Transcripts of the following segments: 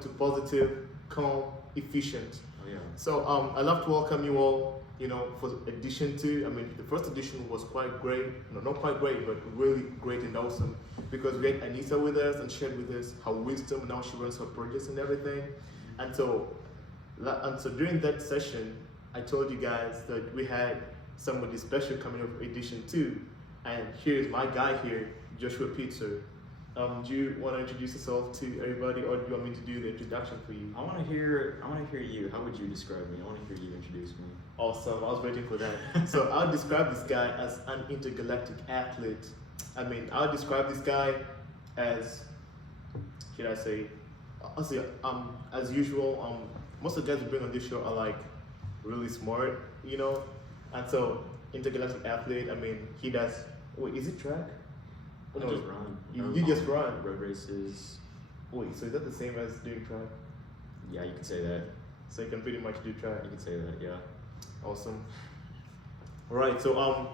welcome to Positive, Calm, Efficient. Oh yeah. So I'd love to welcome you all, for edition two. I mean, the first edition was quite great. No, not quite great, but really great and awesome because we had Anita with us and shared with us her wisdom. Now she runs her projects and everything. And so, during that session, I told you guys that we had somebody special coming up for edition two. And here's my guy here, Joshua Pitzer. Do you want to introduce yourself to everybody, or do you want me to do the introduction for you? I want to hear you. How would you describe me? I want to hear you introduce me. Awesome. I was waiting for that. So I'll describe this guy as an intergalactic athlete. I mean, I'll describe this guy as, should I say, as usual. Most of the guys we bring on this show are like really smart, and so intergalactic athlete. I mean, he does. Wait, is it track? I just run. You just run. Road races. Wait, so is that the same as doing track? Yeah, you can say that. So you can pretty much do track. You can say that. Yeah. Awesome. All right. So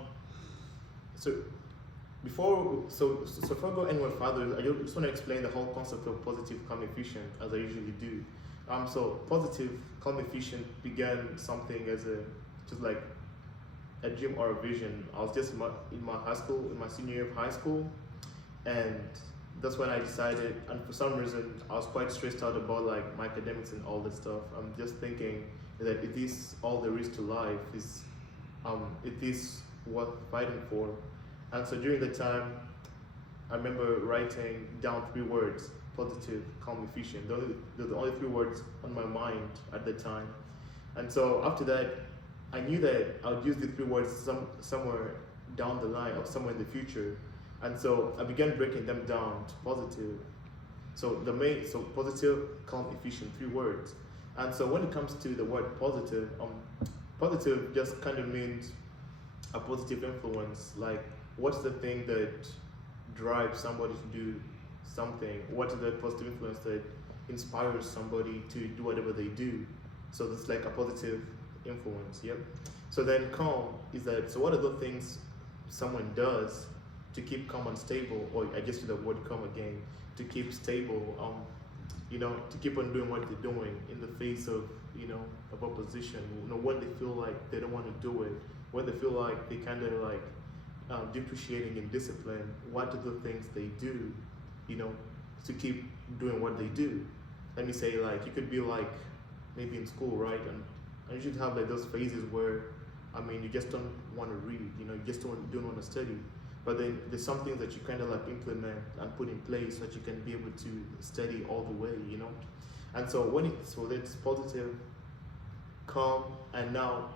before I go anywhere further, I just want to explain the whole concept of positive, calm, efficient, as I usually do. So positive, calm, efficient began something as just like a dream or a vision. I was just in my high school, in my senior year of high school, and that's when I decided. And for some reason, I was quite stressed out about like my academics and all that stuff. I'm just thinking that it is all there is to life. It is worth fighting for. And so during the time, I remember writing down 3 words: positive, calm, efficient. They're the only 3 words on my mind at the time. And so after that, I knew that I would use the 3 words somewhere down the line or somewhere in the future. And so I began breaking them down to positive. So positive, calm, efficient, 3 words. And so when it comes to the word positive, positive just kind of means a positive influence. Like, what's the thing that drives somebody to do something? What is the positive influence that inspires somebody to do whatever they do? So it's like a positive influence. Yep. So then calm is that, so what are the things someone does to keep calm and stable, or I guess with the word calm again, to keep stable, to keep on doing what they're doing in the face of, of opposition, when they feel like they don't want to do it, when they feel like they kind of like depreciating in discipline. What are the things they do, to keep doing what they do? Let me say, like, you could be like maybe in school, right? And you should have like those phases where, you just don't want to read, you just don't want to study. But then there's some things that you kind of like implement and put in place so that you can be able to study all the way, And so that's positive, calm, and now,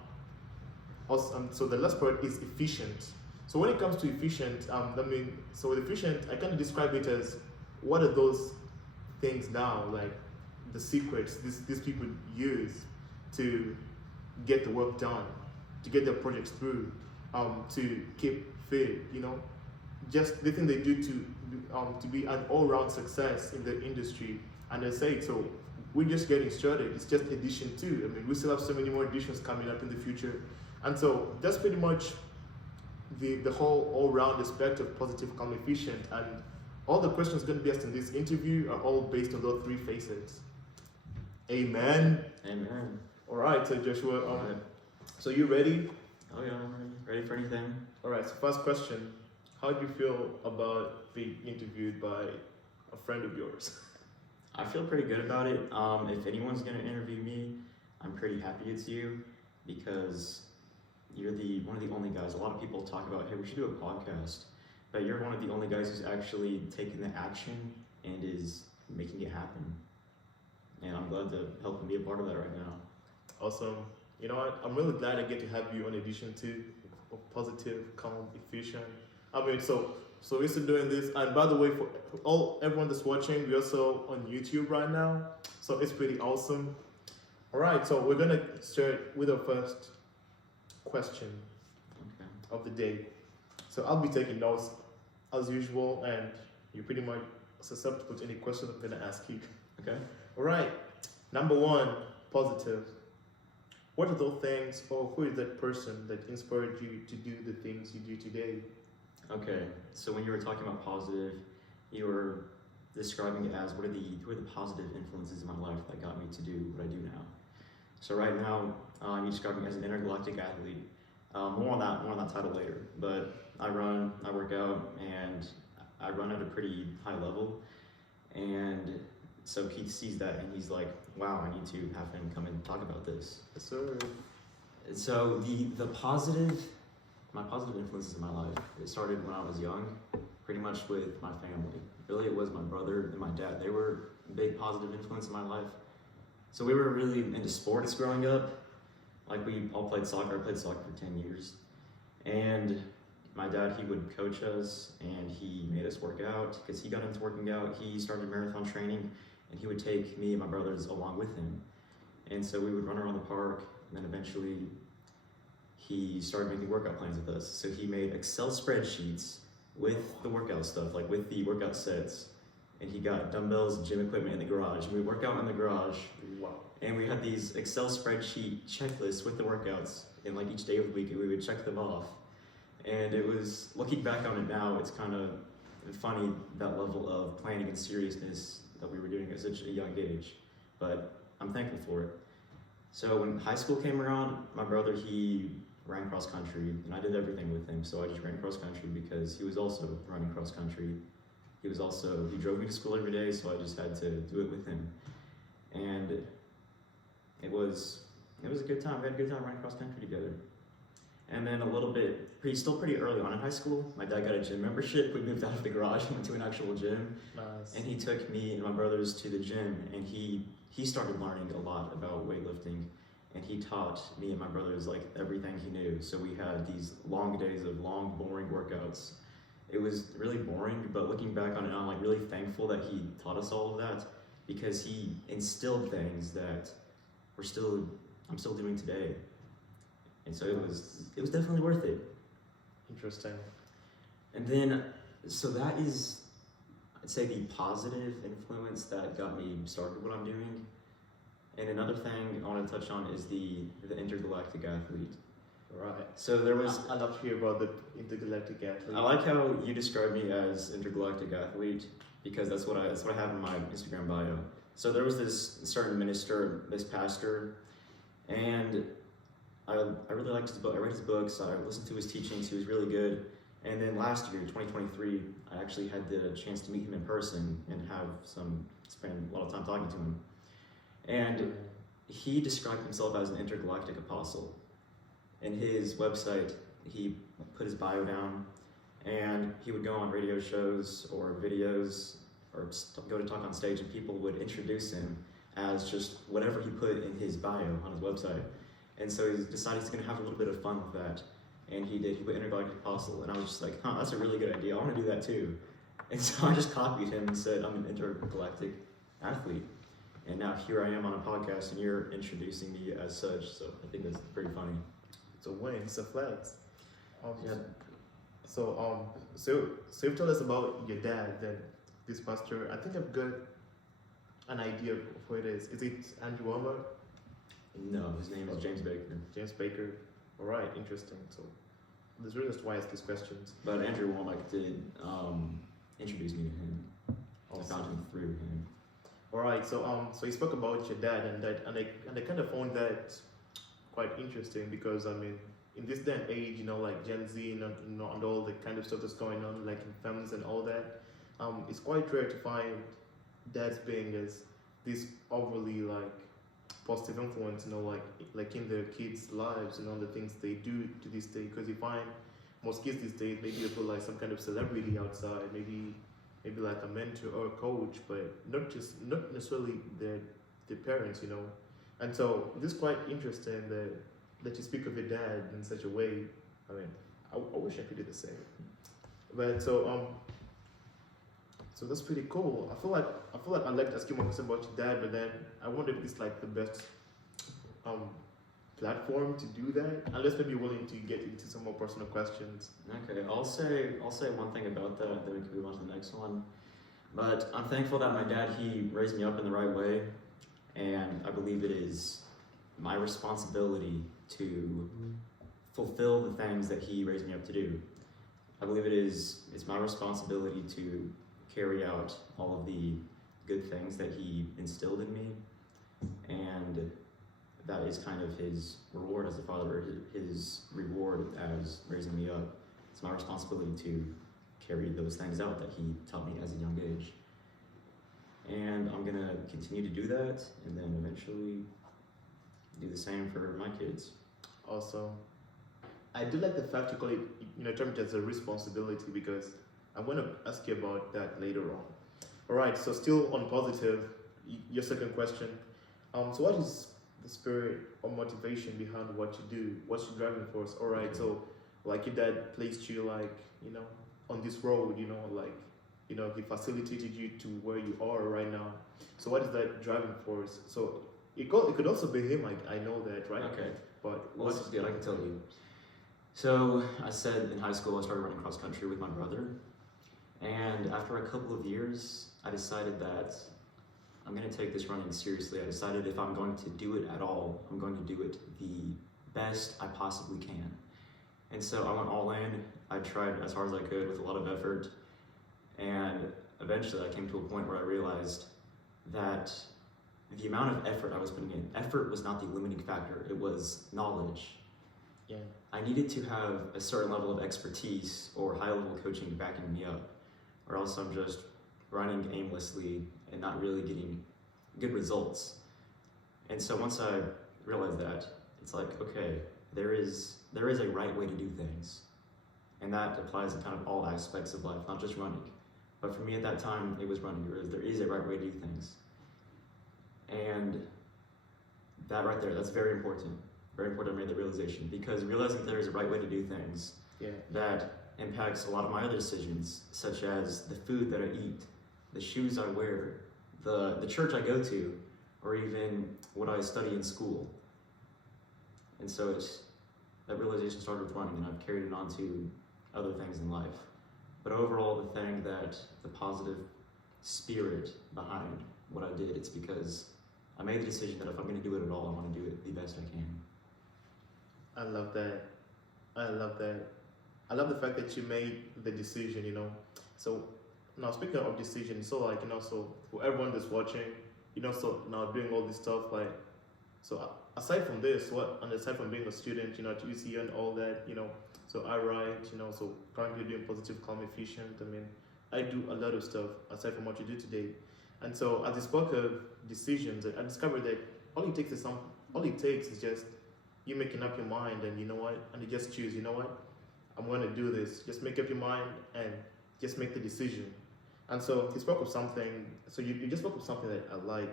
also, so the last part is efficient. So when it comes to efficient, with efficient, I kind of describe it as, what are those things now, like the secrets these people use to get the work done, to get their projects through, to keep fit, just the thing they do to be an all-round success in the industry. And I say, so we're just getting started. It's just edition 2. We still have so many more editions coming up in the future. And so that's pretty much the whole all-round aspect of positive, calm, efficient. And all the questions going to be asked in this interview are all based on those 3 facets. Amen. Amen. All right, so Joshua, so you ready? Oh yeah, I'm ready for anything. All right, so first question: how do you feel about being interviewed by a friend of yours? I feel pretty good about it. If anyone's gonna interview me, I'm pretty happy it's you, because you're one of the only guys. A lot of people talk about, hey, we should do a podcast, but you're one of the only guys who's actually taking the action and is making it happen. And I'm glad to help and be a part of that right now. Awesome. You know what? I'm really glad I get to have you on edition 2 of Positive, Calm, Efficient. So we're still doing this. And by the way, for everyone that's watching, we're also on YouTube right now. So it's pretty awesome. All right, so we're gonna start with our first question of the day. So I'll be taking notes as usual, and you're pretty much susceptible to any questions I'm gonna ask you. Okay. All right. Number 1, positive. What are those things, or who is that person that inspired you to do the things you do today? Okay, so when you were talking about positive, you were describing it as who are the positive influences in my life that got me to do what I do now. So right now, I'm describing as an intergalactic athlete. More on that title later. But I run, I work out, and I run at a pretty high level. And so Keith sees that, and he's like, "Wow, I need to have him come and talk about this." Yes, sir. And so my positive influences in my life, it started when I was young, pretty much with my family. Really, it was my brother and my dad. They were a big positive influence in my life. So we were really into sports growing up. Like we all played soccer. I played soccer for 10 years. And my dad, he would coach us and he made us work out because he got into working out. He started marathon training and he would take me and my brothers along with him. And so we would run around the park, and then eventually he started making workout plans with us. So he made Excel spreadsheets with the workout stuff, like with the workout sets. And he got dumbbells and gym equipment in the garage. And we work out in the garage. Wow. And we had these Excel spreadsheet checklists with the workouts. And like each day of the week, we would check them off. And it was, looking back on it now, it's kind of funny, that level of planning and seriousness that we were doing at such a young age. But I'm thankful for it. So when high school came around, my brother, he ran cross country, and I did everything with him. So I just ran cross country because he was also running cross country. He drove me to school every day, so I just had to do it with him. And it was a good time. We had a good time running cross country together. And then still pretty early on in high school, my dad got a gym membership. We moved out of the garage and went to an actual gym. Nice. And he took me and my brothers to the gym, and he started learning a lot about weightlifting. And he taught me and my brothers like everything he knew. So we had these long days of long, boring workouts. It was really boring, but looking back on it, I'm like really thankful that he taught us all of that, because he instilled things that I'm still doing today. And so it was definitely worth it. Interesting. And then, so that is, I'd say, the positive influence that got me started what I'm doing. And another thing I want to touch on is the intergalactic athlete. Right. So there was. I'd love to hear about the intergalactic athlete. I like how you describe me as intergalactic athlete, because that's what I have in my Instagram bio. So there was this certain minister, this pastor, and I really liked his book. I read his books. I listened to his teachings. He was really good. And then last year, 2023, I actually had the chance to meet him in person and spend a lot of time talking to him. And he described himself as an intergalactic apostle. In his website, he put his bio down, and he would go on radio shows or videos or go to talk on stage, and people would introduce him as just whatever he put in his bio on his website. And so he decided he's going to have a little bit of fun with that. And he did. He put intergalactic apostle, and I was just like, that's a really good idea. I want to do that too. And so I just copied him and said, I'm an intergalactic athlete. And now here I am on a podcast, and you're introducing me as such. So I think that's pretty funny. It's a win. It's a flex. Yeah. So you've told us about your dad, then this pastor. I think I've got an idea of who it is. Is it Andrew Womack? No, his name is James Baker. James Baker. All right, interesting. So there's reasons why I ask these questions. But Andrew Womack did introduce me to him. I found him through him. All right. So you spoke about your dad and that, and I kind of found that quite interesting, because I mean, in this day and age, like Gen Z and all the kind of stuff that's going on, like in families and all that, it's quite rare to find dads being as this overly like positive influence, like in their kids' lives, the things they do to this day. Because you find most kids these days, maybe they put like some kind of celebrity outside, maybe like a mentor or a coach, but not necessarily their parents, And so this is quite interesting that you speak of your dad in such a way. I mean, I wish I could do the same. But so that's pretty cool. I feel like I'd like to ask you more questions about your dad, but then I wonder if it's like the best platform to do that. Unless maybe you're willing to get into some more personal questions. Okay, I'll say one thing about that, then we can move on to the next one. But I'm thankful that my dad, he raised me up in the right way, and I believe it is my responsibility to fulfill the things that he raised me up to do. I believe it's my responsibility to carry out all of the good things that he instilled in me, and that is kind of his reward as a father, his reward as raising me up. It's my responsibility to carry those things out that he taught me as a young age. And I'm gonna continue to do that, and then eventually do the same for my kids. Also, I do like the fact you call it, term as a responsibility, because I'm going to ask you about that later on. All right, so still on positive, your second question. So what is the spirit or motivation behind what you do? What's your driving force? All right, so like your dad placed you on this road, he facilitated you to where you are right now. So what is that driving force? So it could also be him, I know that, right? Okay. But well, this is good, I can tell you. So I said in high school I started running cross country with my brother. And after a couple of years, I decided that I'm going to take this running seriously. I decided if I'm going to do it at all, I'm going to do it the best I possibly can. And so I went all in. I tried as hard as I could with a lot of effort. And eventually I came to a point where I realized that the amount of effort I was putting in, effort was not the limiting factor, it was knowledge. Yeah. I needed to have a certain level of expertise or high level coaching backing me up, or else I'm just running aimlessly and not really getting good results. And so once I realized that, it's like, okay, there is a right way to do things. And that applies to kind of all aspects of life, not just running. But for me at that time, it was running. There is a right way to do things. And that right there, that's very important. Very important I made that realization, because realizing that there is a right way to do things, that impacts a lot of my other decisions, such as the food that I eat, the shoes I wear, the church I go to, or even what I study in school. And so that realization started with running, and I've carried it on to other things in life. But overall, the positive spirit behind what I did, it's because I made the decision that if I'm going to do it at all, I want to do it the best I can. I love that. I love the fact that you made the decision, So now speaking of decision, so so for everyone that's watching, so now doing all this stuff, so aside from this, aside from being a student, at UC and all that, so I write, so currently doing positive, calm, efficient. I do a lot of stuff aside from what you do today. And so as I spoke of decisions, I discovered that all it takes is just you making up your mind, and and you just choose, I'm going to do this. Just make up your mind and just make the decision. And so you spoke of something, so you just spoke of something that I like,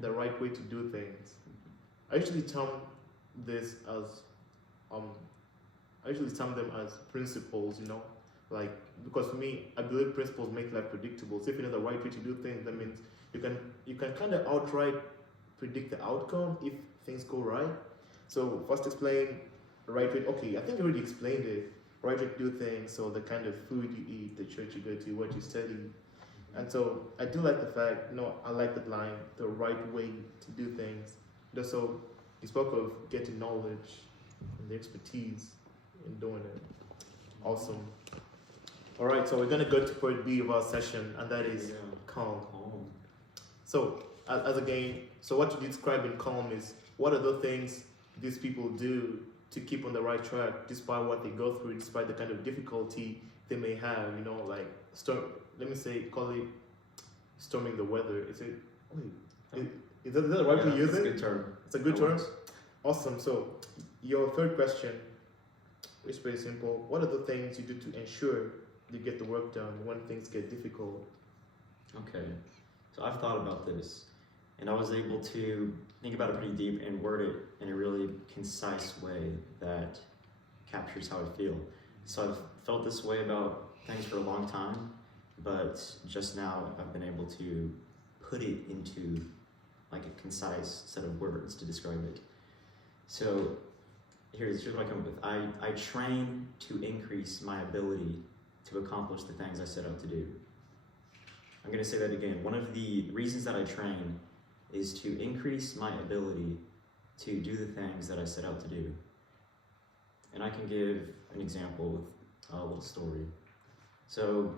the right way to do things. I usually term this as, them as principles, because for me, I believe principles make life predictable. So if you know the right way to do things, that means you can kind of outright predict the outcome if things go right. So first explain the right way. Okay, I think you already explained it. Right way to do things, so the kind of food you eat, the church you go to, what you study. And so I do like the fact, I like that line, the right way to do things. So you spoke of getting knowledge and the expertise in doing it. Awesome. All right, so we're going to go to part B of our session, and that is calm. So so what you describe in calm is what are the things these people do to keep on the right track despite what they go through, despite the kind of difficulty they may have, call it storming the weather. Is that the right way to use it? It's a good term. It's a good term? Awesome. So your third question is pretty simple. What are the things you do to ensure you get the work done when things get difficult? Okay. So I've thought about this, and I was able to think about it pretty deep and word it in a really concise way that captures how I feel. So I've felt this way about things for a long time, but just now I've been able to put it into like a concise set of words to describe it. So here's what I come up with. I train to increase my ability to accomplish the things I set out to do. I'm going to say that again. One of the reasons that I train is to increase my ability to do the things that I set out to do. And I can give an example with a little story. So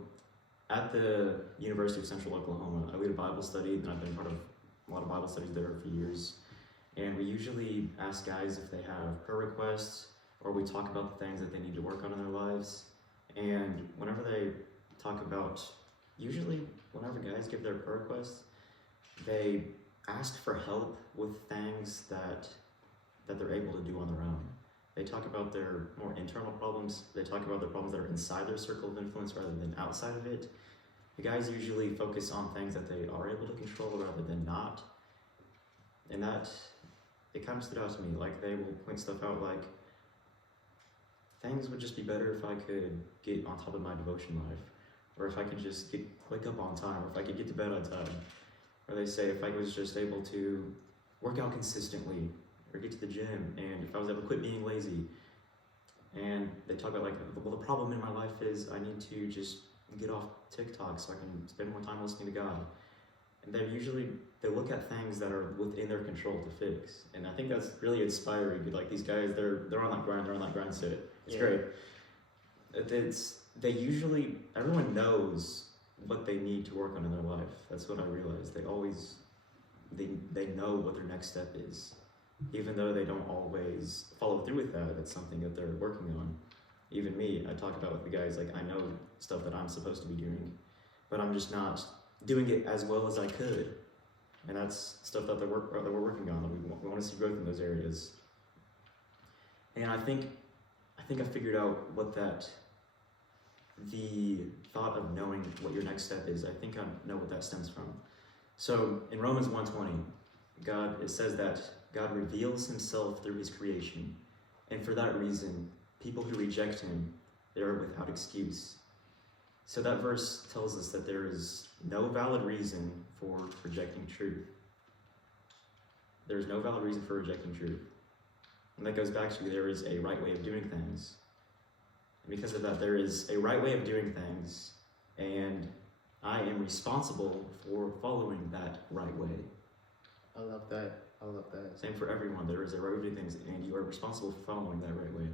at the University of Central Oklahoma, I lead a Bible study, and I've been part of a lot of Bible studies there for years. And we usually ask guys if they have prayer requests, or we talk about the things that they need to work on in their lives. And whenever they talk about, usually whenever guys give their prayer requests, they ask for help with things that they're able to do on their own. They talk about their more internal problems. They talk about the problems that are inside their circle of influence rather than outside of it. The guys usually focus on things that they are able to control rather than not. And that, it kind of stood out to me. Like, they will point stuff out like, things would just be better if I could get on top of my devotion life, or if I could just wake up on time, or if I could get to bed on time. Or they say if I was just able to work out consistently, or get to the gym, and if I was able to quit being lazy. And they talk about like, well, the problem in my life is I need to just get off TikTok so I can spend more time listening to God. And they look at things that are within their control to fix. And I think that's really inspiring. Like, these guys, they're on that grind set. It's great. Everyone knows what they need to work on in their life. That's what I realized. They know what their next step is. Even though they don't always follow through with that, that's something that they're working on. Even me, I talk about with the guys, like, I know stuff that I'm supposed to be doing, but I'm just not doing it as well as I could. And that's stuff that we're working on. We want to see growth in those areas. And I think I figured out the thought of knowing what your next step is. I think I know what that stems from. So in Romans 1:20, it says that God reveals himself through his creation. And for that reason, people who reject him, they are without excuse. So that verse tells us that there is no valid reason for rejecting truth. There is no valid reason for rejecting truth. And that goes back to, there is a right way of doing things. And because of that, there is a right way of doing things, and I am responsible for following that right way. I love that. Same for everyone. There is a right way of doing things, and you are responsible for following that right way.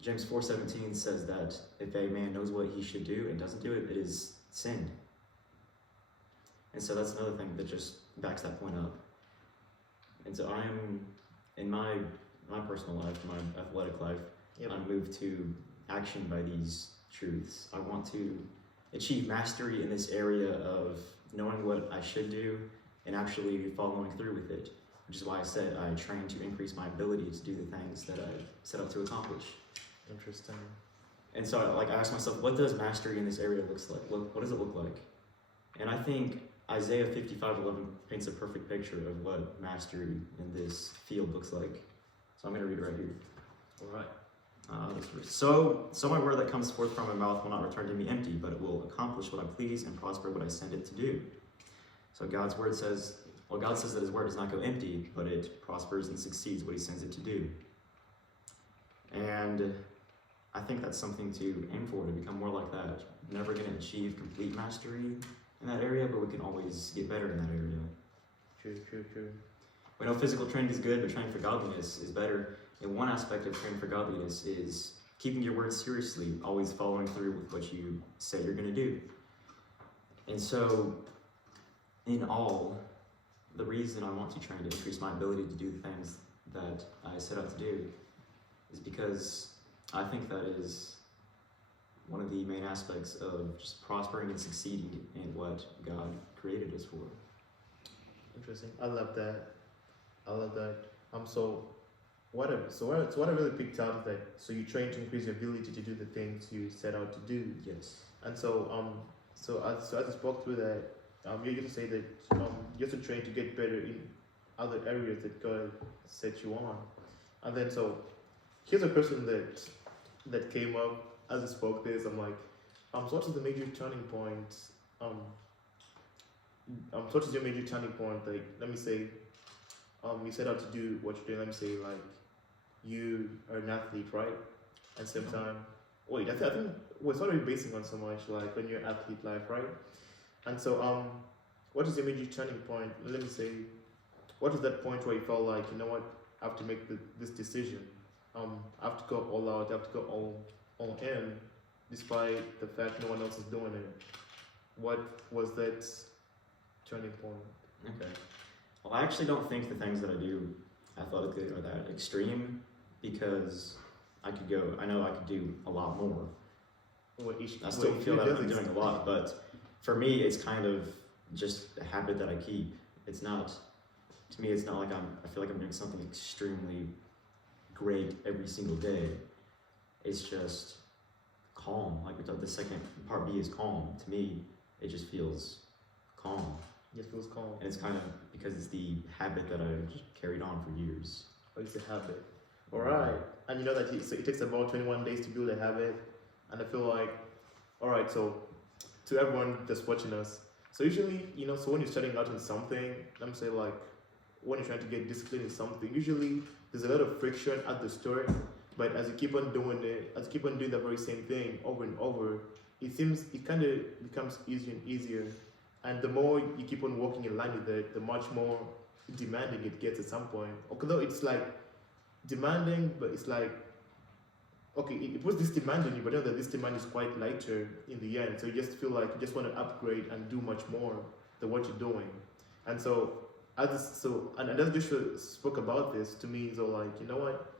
James 4:17 says that if a man knows what he should do and doesn't do it, it is sin. And so that's another thing that just backs that point up. And so I am, in my personal life, my athletic life, I'm moved to action by these truths. I want to achieve mastery in this area of knowing what I should do and actually following through with it, which is why I said I train to increase my ability to do the things that I set out to accomplish. Interesting. And so I asked myself, what does mastery in this area looks like? What does it look like? And I think Isaiah 55:11 paints a perfect picture of what mastery in this field looks like. So I'm going to read it right here. All right. So my word that comes forth from my mouth will not return to me empty, but it will accomplish what I please and prosper what I send it to do. So God says that his word does not go empty, but it prospers and succeeds what he sends it to do. And I think that's something to aim for, to become more like that. Never going to achieve complete mastery in that area, but we can always get better in that area. True. We know physical training is good, but training for godliness is better. And one aspect of training for godliness is keeping your word seriously, always following through with what you say you're going to do. And so, in all, the reason I want to train to increase my ability to do the things that I set out to do is because I think that is one of the main aspects of just prospering and succeeding in what God created us for. Interesting. I love that. So what I really picked out is that so you train to increase your ability to do the things you set out to do. Yes. And so as I spoke through that, you get to say that you have to train to get better in other areas that God set you on. And then so here's a person that came up as I spoke this. I'm like, so what is the major turning point? So what is your major turning point? Like, let me say, you set out to do what you're doing. Let me say, like, you are an athlete, right? At the same time, I think we're sort of basing on so much, like, when you're athlete life, right? And so, what is your major turning point? Let me say, what is that point where you felt like, you know what, I have to make this decision. I have to go all out. I have to go all in, despite the fact no one else is doing it. What was that turning point? Okay. Well, I actually don't think the things that I do athletically are that extreme because I know I could do a lot more. I still feel that I'm doing a lot, but for me, it's kind of just a habit that I keep. It's not, to me, it's not like I feel like I'm doing something extremely great every single day. It's just calm. Like we talked, the second part B is calm. To me, it just feels calm. It feels calm. And it's kind of because it's the habit that I've carried on for years. Oh, it's a habit. All right. And you know that it takes about 21 days to build a habit. And I feel like, all right, so to everyone that's watching us, so usually, so when you're starting out in something, let me say like, when you're trying to get disciplined in something, usually there's a lot of friction at the start, but as you keep on doing it, as you keep on doing the very same thing over and over, it kind of becomes easier and easier. And the more you keep on walking in line with it, the much more demanding it gets at some point. Although it's like demanding, but it's like, okay, it puts this demand on you, but you know that this demand is quite lighter in the end. So you just feel like you just want to upgrade and do much more than what you're doing. And so, and as Joshua spoke about this to me, so like, you know what,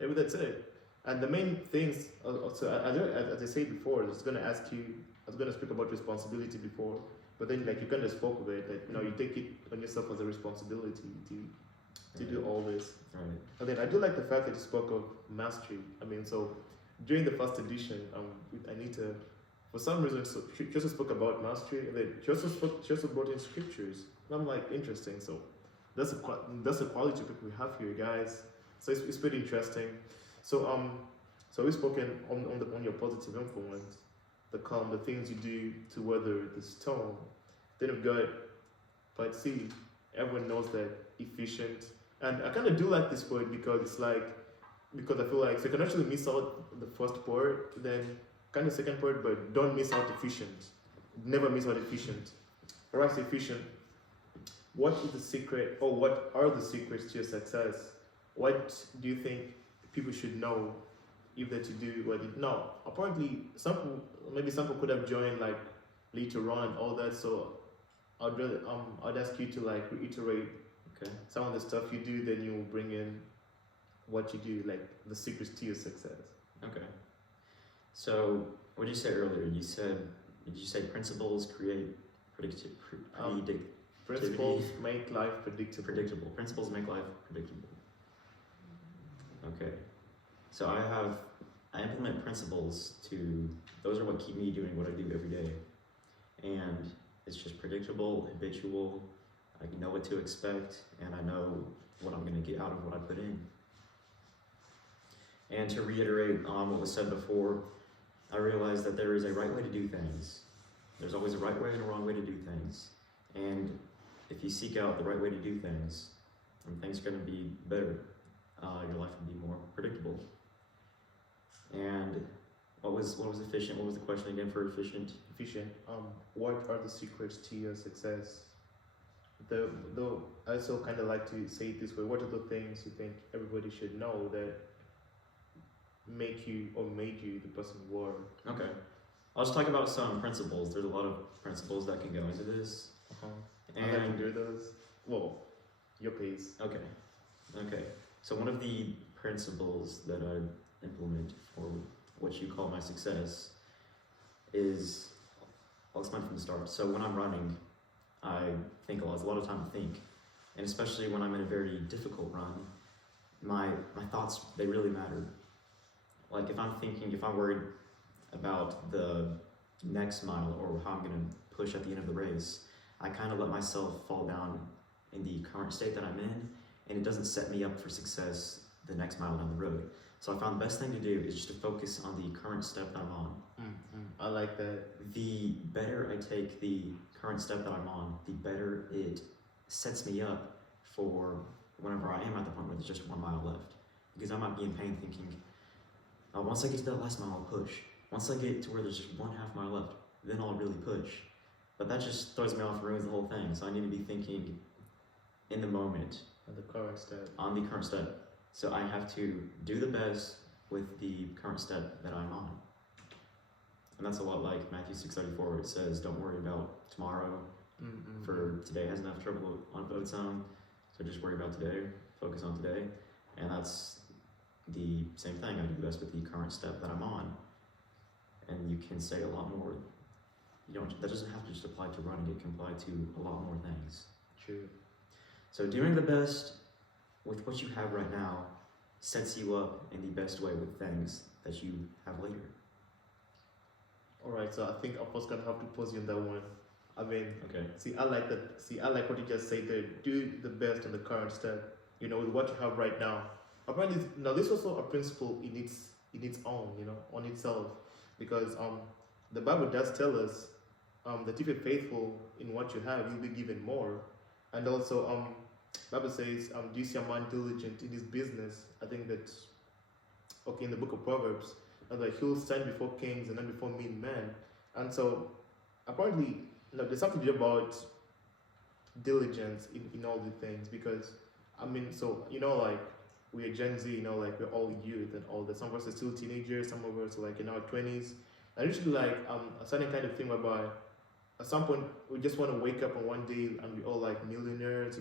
maybe that's it. And the main things, so as I said before, I was going to speak about responsibility before, but then like you kind of spoke of it, that you take it on yourself as a responsibility to do all this. Right. And then I do like the fact that you spoke of mastery. I mean, so during the first edition, I need to, for some reason, so she also spoke about mastery, and then she also brought in scriptures. And I'm like, interesting. So that's a quality people we have here, guys. So it's pretty interesting. So so we've spoken on your positive influence, the calm, the things you do to weather the storm. Then we've got part C. Everyone knows that efficient. And I kind of do like this word because I feel like so you can actually miss out the first part, then kind of second part, but don't miss out efficient. Never miss out efficient. Alright, so efficient. What is the secret, or what are the secrets to your success? What do you think people should know if they're to do what it? No, apparently some people could have joined like later on, all that. So I'd ask you to like reiterate some of the stuff you do, then you'll bring in what you do, like the secrets to your success. Okay. So, what did you say earlier? Did you say principles create Principles make life predictable. Principles make life predictable. Okay. So I implement principles those are what keep me doing what I do every day. And it's just predictable, habitual. I know what to expect, and I know what I'm going to get out of what I put in. And to reiterate what was said before, I realized that there is a right way to do things. There's always a right way and a wrong way to do things. And if you seek out the right way to do things, then things are going to be better. Your life will be more predictable. And what was efficient? What was the question again for efficient? Efficient. What are the secrets to your success? Though I also kind of like to say it this way. What are the things you think everybody should know that make you or made you the person you are? Okay. I'll just talk about some principles. There's a lot of principles that can go into this. And I can do those. Well, your pace. Okay. So one of the principles that I implement, or what you call my success, is, I'll explain from the start. So when I'm running, I think a lot. It's a lot of time to think. And especially when I'm in a very difficult run, my thoughts, they really matter. Like if I'm worried about the next mile or how I'm going to push at the end of the race, I kind of let myself fall down in the current state that I'm in, and it doesn't set me up for success the next mile down the road. So I found the best thing to do is just to focus on the current step that I'm on. I like that. The better I take the current step that I'm on, the better it sets me up for whenever I am at the point where there's just 1 mile left. Because I might be in pain thinking, once I get to that last mile, I'll push. Once I get to where there's just 1/2 mile left, then I'll really push. But that just throws me off and ruins the whole thing. So I need to be thinking in the moment. On the current step. On the current step. So I have to do the best with the current step that I'm on. And that's a lot like Matthew 6:34, where it says, "Don't worry about tomorrow, Mm-mm. for today has enough trouble on its own. So just worry about today, focus on today." And that's the same thing I do best with the current step that I'm on. And you can say a lot more. That doesn't have to just apply to running, it can apply to a lot more things. True. So doing the best with what you have right now sets you up in the best way with things that you have later. Alright, so I think I'm just gonna have to pause you on that one. I mean, Okay. I like that. I like what you just said there. Do the best on the current step, with what you have right now. Apparently, now this is also a principle in its own, on itself, because the Bible does tell us that if you're faithful in what you have, you'll be given more, and also Bible says do you see a man diligent in his business? I think that in the book of Proverbs, and that he'll stand before kings and then before mean men, and so apparently. There's something to do about diligence in all the things, because like we are Gen Z, like we're all youth and all that. Some of us are still teenagers, some of us are like in our 20s. And usually like a certain kind of thing whereby at some point we just want to wake up on one day and we're all like millionaires,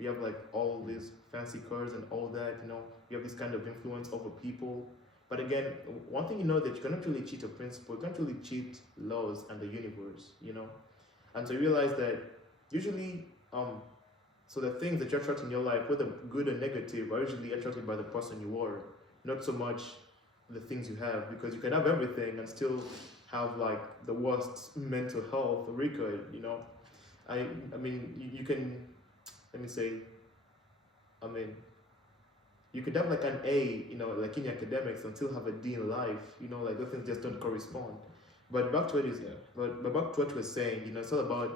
we have like all these fancy cars and all that, we have this kind of influence over people. But again, one thing that you cannot really cheat a principle, you can't really cheat laws and the universe, And so you realize that usually, so the things that you attract in your life, whether good or negative, are usually attracted by the person you are, not so much the things you have, because you can have everything and still have like the worst mental health record, I mean, you can, let me say, you could have like an A, like in academics and still have a D in life, like those things just don't correspond. But back to what is, but back to what we're saying, it's all about,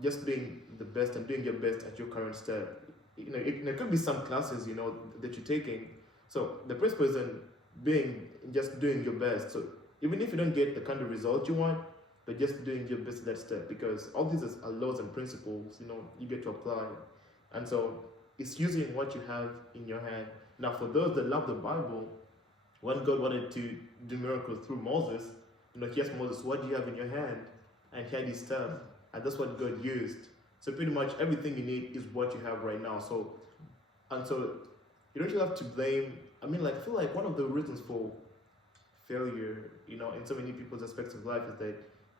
just being the best and doing your best at your current step. There could be some classes, that you're taking. So the principle isn't just doing your best. So even if you don't get the kind of result you want, but just doing your best at that step, because all these are laws and principles, you get to apply. And so it's using what you have in your hand. Now, for those that love the Bible, when God wanted to do miracles through Moses, he asked Moses, "What do you have in your hand?" And he had his staff, and that's what God used. So pretty much everything you need is what you have right now. So you don't really have to blame. I feel like one of the reasons for failure, in so many people's aspects of life, is that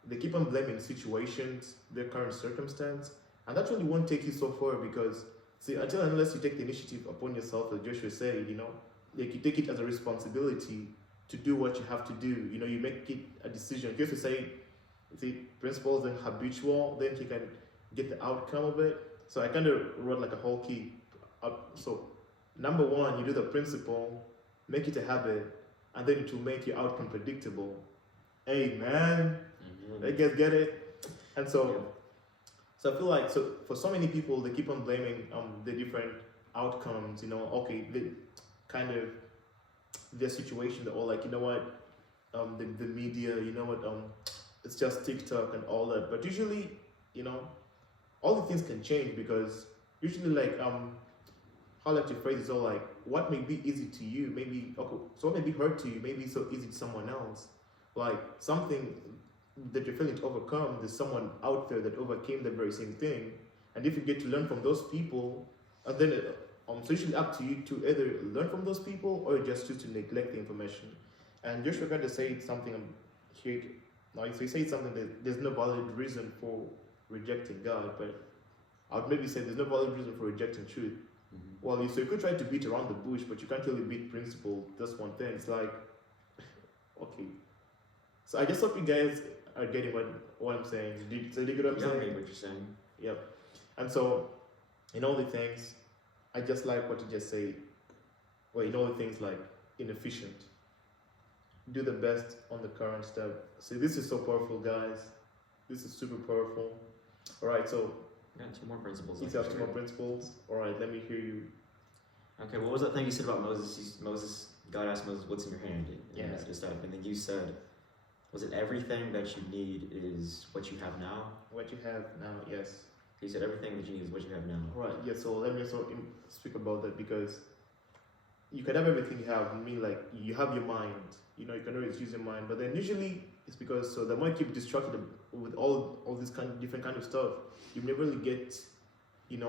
they keep on blaming situations, their current circumstance, and that really won't take you so far, because until unless you take the initiative upon yourself, as Joshua said, like you take it as a responsibility to do what you have to do. You make it a decision. If you have to say principles and habitual, then you can get the outcome of it. So I kind of wrote like a whole key up. So number one, you do the principle, make it a habit, and then it will make your outcome predictable. Amen. Mm-hmm. I guess get it. And so I feel like for so many people, they keep on blaming the different outcomes. The kind of their situation, or like the media, it's just TikTok and all that. But usually, all the things can change, because usually like how I like to phrase is all like, what may be easy to you, maybe so what may be hard to you, maybe so easy to someone else. Like something that you're failing to overcome, there's someone out there that overcame the very same thing, and if you get to learn from those people, and then so it's usually up to you to either learn from those people or just choose to neglect the information. And Joshua kind of said something here. Now, so he said something that there's no valid reason for rejecting God, but I would maybe say there's no valid reason for rejecting truth. Mm-hmm. Well, so you could try to beat around the bush, but you can't really beat principle. That's one thing. It's like, okay. So I just hope you guys are getting what I'm saying. Did you get what I'm saying? I get what you're saying. Yep. And so, in all the things, I just like what you just say. Well, in all the things like inefficient. Do the best on the current step. See, this is so powerful, guys. This is super powerful. All right, so I got two more principles. you have two more principles. All right, let me hear you. Okay, what was that thing you said about Moses? God asked Moses, "What's in your hand?" Yeah. And then you said, was it everything that you need is what you have now? What you have now, yes. You said everything that you need is what you have now. Right, yeah, so let me also speak about that, because you can have everything you have. I mean, like, you have your mind, you can always use your mind, but then usually it's because so the more you keep distracted with all this kind of different kind of stuff, you never really get,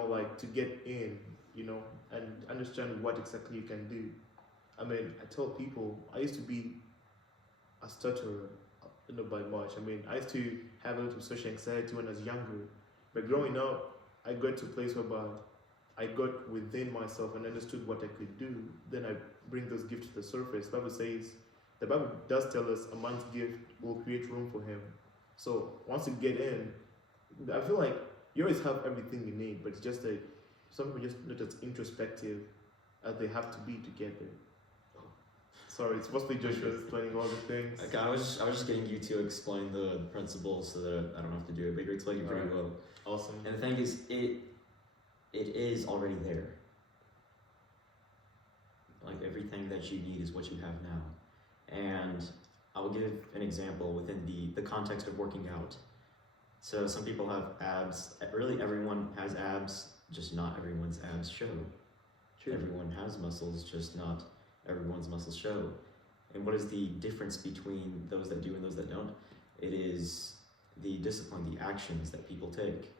like to get in, and understand what exactly you can do. I mean, I tell people I used to be a stutterer, by much. I mean, I used to have a lot of social anxiety when I was younger, but growing up, I got to a place whereby I got within myself and understood what I could do. Then I bring those gifts to the surface. The Bible does tell us a man's gift will create room for him. So once you get in, I feel like you always have everything you need, but it's just that some people just not as introspective as they have to be to get there. Sorry, it's mostly Joshua explaining all the things. Okay, I was just getting you to explain the principles so that I don't have to do it, but you're explaining pretty well. Awesome. And the thing is, it is already there. Like everything that you need is what you have now. And I will give an example within the context of working out. So some people have abs. Really, everyone has abs, just not everyone's abs show. True. Everyone has muscles, just not everyone's muscles show. And what is the difference between those that do and those that don't? It is the discipline, the actions that people take.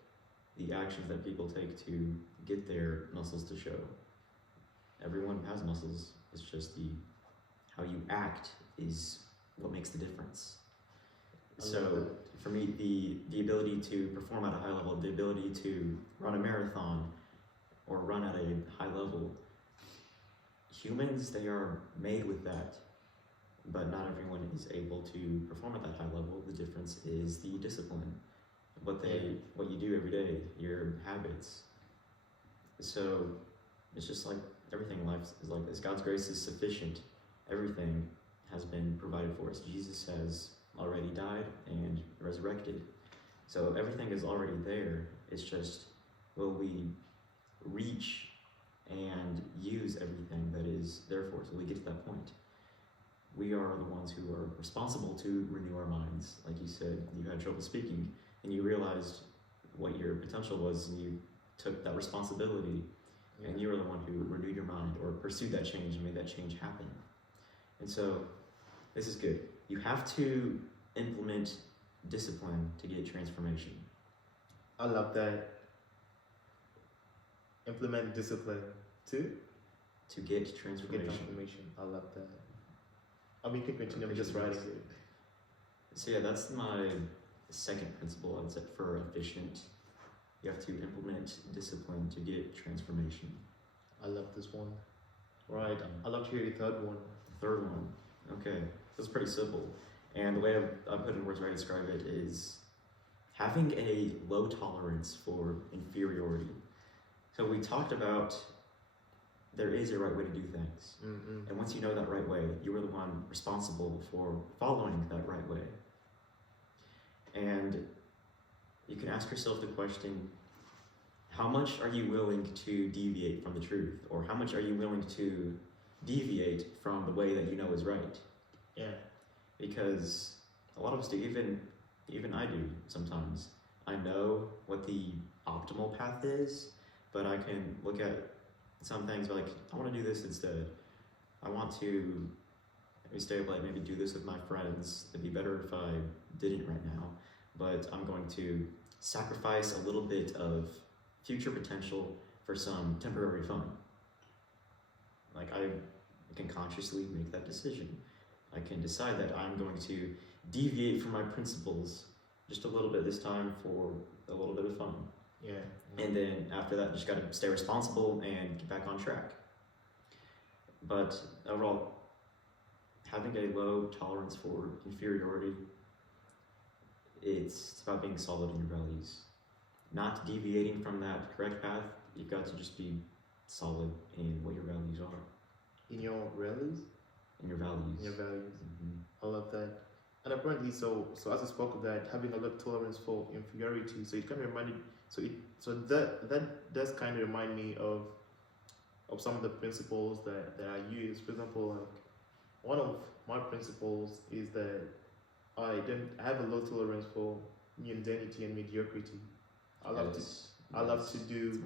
The actions that people take to get their muscles to show. Everyone has muscles. It's just how you act is what makes the difference. So for me, the ability to perform at a high level, the ability to run a marathon or run at a high level, humans, they are made with that, but not everyone is able to perform at that high level. The difference is the discipline, what you do every day, your habits. So it's just like everything in life is like this. God's grace is sufficient. Everything has been provided for us. Jesus has already died and resurrected. So everything is already there. It's just, will we reach and use everything that is there for us? Will we get to that point? We are the ones who are responsible to renew our minds. Like you said, you had trouble speaking, and you realized what your potential was, and you took that responsibility, and you were the one who renewed your mind or pursued that change and made that change happen. And so this is good. You have to implement discipline to get transformation. I love that. Implement discipline to get transformation. I love that. I mean, you can continue. I'm just writing it. So yeah, that's my second principle. I'd say for efficient, you have to implement discipline to get transformation. I love this one. Right. I'd love to hear your third one. The third one. Okay. It's pretty simple. And the way I put it in words where I describe it is having a low tolerance for inferiority. So we talked about there is a right way to do things. Mm-mm. And once you know that right way, you are the one responsible for following that right way. And you can ask yourself the question, how much are you willing to deviate from the truth? Or how much are you willing to deviate from the way that you know is right? Yeah. Because a lot of us do, even I do sometimes. I know what the optimal path is, but I can look at some things like, I want to do this instead. I want to maybe stay up late, maybe do this with my friends. It'd be better if I didn't right now, but I'm going to sacrifice a little bit of future potential for some temporary fun. Like I can consciously make that decision. I can decide that I'm going to deviate from my principles just a little bit this time for a little bit of fun. Yeah. And then after that, just got to stay responsible and get back on track. But overall, having a low tolerance for inferiority, it's about being solid in your values. Not deviating from that correct path. You've got to just be solid in what your values are. In your values? In your values. In your values. Mm-hmm. I love that. And apparently, so as I spoke of that, having a low tolerance for inferiority, so it kind of reminded, so that does kind of remind me of some of the principles that I use. For example, like one of my principles is that I have a low tolerance for mundanity and mediocrity. I love to do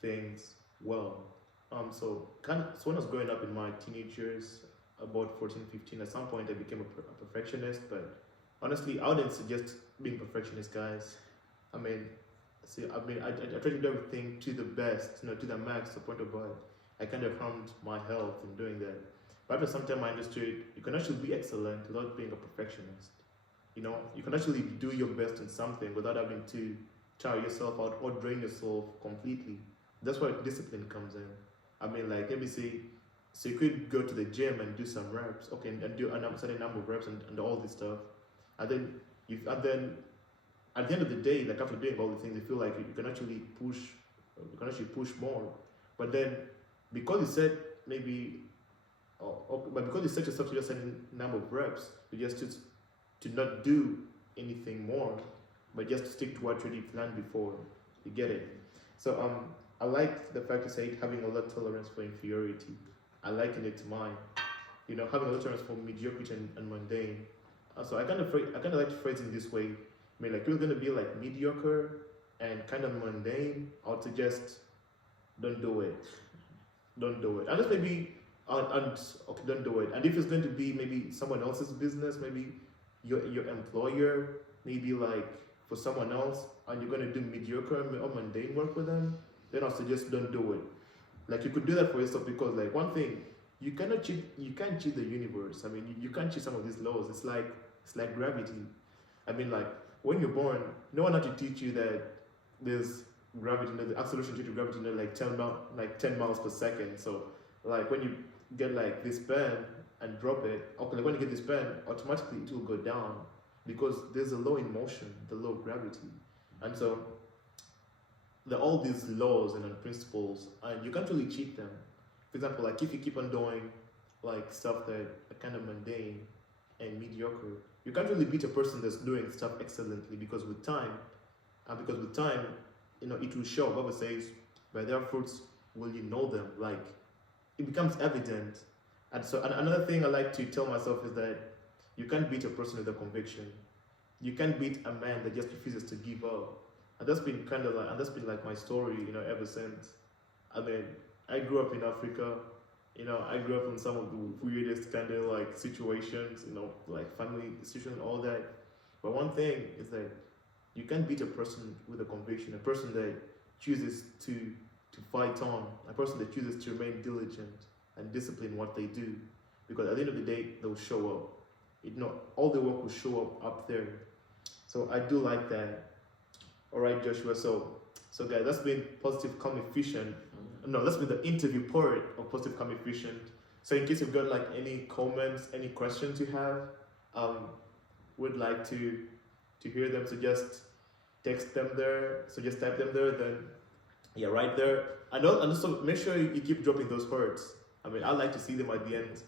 things well. So when I was growing up in my teenage years, about 14, 15. At some point, I became a perfectionist, but honestly, I wouldn't suggest being perfectionist, guys. I mean, see, I try to do everything to the best, to the max, the point about I kind of harmed my health in doing that. But after some time, I understood you can actually be excellent without being a perfectionist. You can actually do your best in something without having to tire yourself out or drain yourself completely. That's where discipline comes in. I mean, like, let me say, so you could go to the gym and do some reps, okay, and do a certain number of reps and all this stuff, and then at the end of the day, like after doing all the things, you feel like you can actually push more. But then, because you said maybe, but because you set yourself to just a certain number of reps, you just to not do anything more, but just to stick to what you already planned before. You get it? So I like the fact you said having a low tolerance for inferiority. I liken it to mine. Having a low tolerance for mediocrity and mundane. So I kind of like to phrase it in this way. I mean, like, you're gonna be like mediocre and kind of mundane, I would suggest don't do it. Don't do it. Unless maybe okay, don't do it. And if it's going to be maybe someone else's business, maybe your employer, maybe like for someone else, and you're gonna do mediocre or mundane work with them, then I'll suggest don't do it. Like, you could do that for yourself, because like one thing, you can't cheat the universe. I mean, you can't cheat some of these laws. It's like gravity. I mean, like, when you're born, no one had to teach you that there's gravity, the acceleration due to gravity, like 10 miles per second. So like when you get like this pen and drop it, okay, like when you get this pen, automatically it will go down because there's a law in motion, the law of gravity. And so there are all these laws and principles, and you can't really cheat them. For example, like if you keep on doing like stuff that are kind of mundane and mediocre, you can't really beat a person that's doing stuff excellently, because with time, it will show. Bible says, by their fruits will you know them. Like, it becomes evident. And so another thing I like to tell myself is that you can't beat a person with a conviction. You can't beat a man that just refuses to give up. And that's been like my story, ever since. I mean, I grew up in Africa. I grew up in some of the weirdest kind of like situations, like family situations and all that. But one thing is that you can't beat a person with a conviction, a person that chooses to fight on, a person that chooses to remain diligent and discipline what they do. Because at the end of the day, they'll show up. All the work will show up there. So I do like that. All right, Joshua. So guys, that's been Positive, Calm, Efficient. No, that's been the interview part of Positive, Calm, Efficient. So in case you've got like any comments, any questions you have, would like to hear them. So just text them there. So just type them there. Then right there. And also make sure you keep dropping those words. I mean, I like to see them at the end.